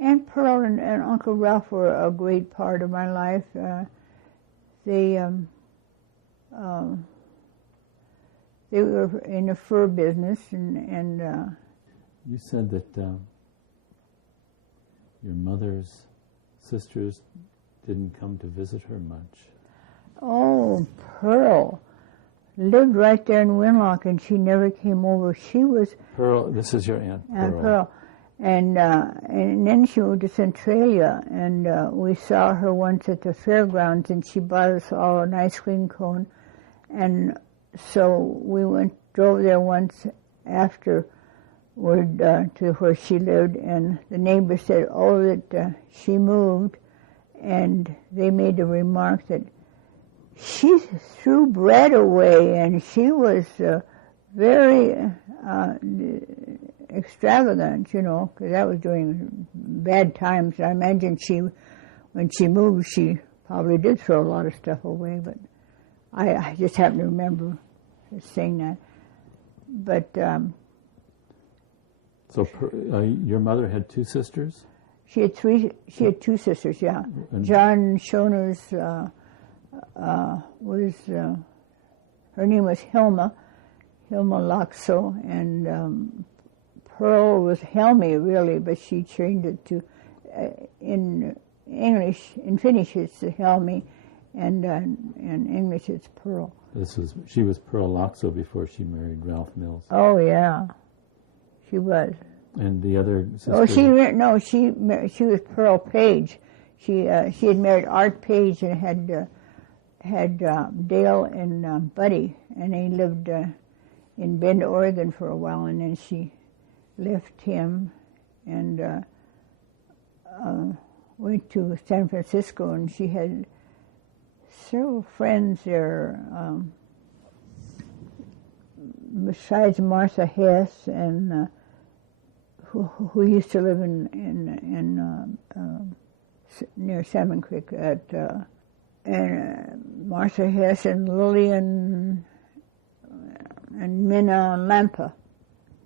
Aunt Pearl and Uncle Ralph were a great part of my life. They were in the fur business, and you said that your mother's sisters didn't come to visit her much. Oh, Pearl lived right there in Winlock, and she never came over. She was Pearl. This is your Aunt Pearl. Pearl. And then she moved to Centralia, and we saw her once at the fairgrounds, and she bought us all an ice cream cone. And so we drove there once afterward to where she lived, and the neighbor said, oh, that she moved, and they made the remark that she threw bread away, and she was very extravagant, you know, because that was during bad times. I imagine when she moved, she probably did throw a lot of stuff away, but I just happen to remember saying that. But so your mother had two sisters? She had two sisters, yeah. And John Schoner's was her name was Hilma Lakso, and Pearl was Helmi, really, but she changed it to in English. In Finnish, it's Helmi, and in English, it's Pearl. She was Pearl Laakso before she married Ralph Mills. Oh yeah, she was. And the other sister? Oh, she was Pearl Page. She had married Art Page and had Dale and Buddy, and they lived in Bend, Oregon for a while, and then she left him and went to San Francisco, and she had several friends there, besides Martha Hess, and who used to live in near Salmon Creek and Martha Hess and Lillian and Minna and Lampa,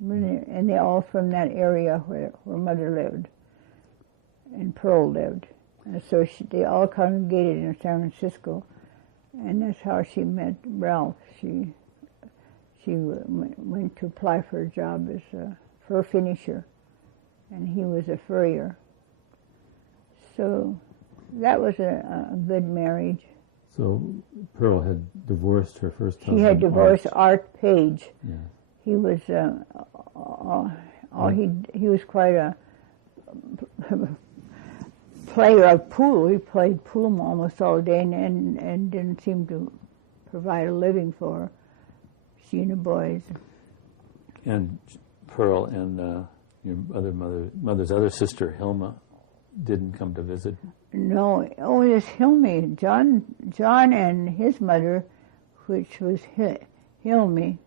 and they all from that area where Mother lived and Pearl lived. And so they all congregated in San Francisco, and that's how she met Ralph. She went to apply for a job as a fur finisher, and he was a furrier. So that was a good marriage. So Pearl had divorced her first husband. She had divorced Art Page. Yeah. He was he was quite a player of pool. He played pool almost all day and didn't seem to provide a living for she and the boys. And Pearl and your mother's other sister, Hilma, didn't come to visit? No. Oh, it's Helmi. John and his mother, which was Helmi,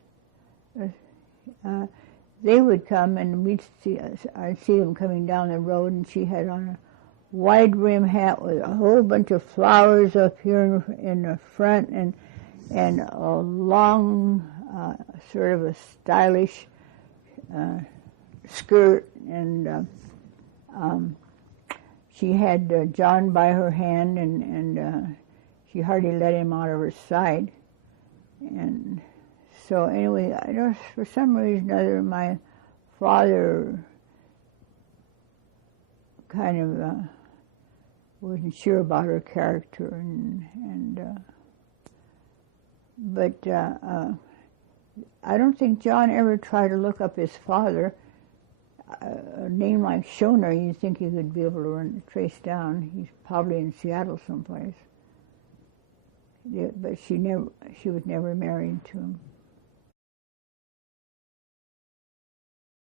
they would come, and I'd see them coming down the road, and she had on a wide rim hat with a whole bunch of flowers up here in the front, and a long, sort of a stylish skirt, and she had John by her hand, and she hardly let him out of her sight. And so anyway, for some reason or other, my father kind of wasn't sure about her character, but I don't think John ever tried to look up his father. A name like Schoner, you'd think he could be able to trace down. He's probably in Seattle someplace. Yeah, but she was never married to him.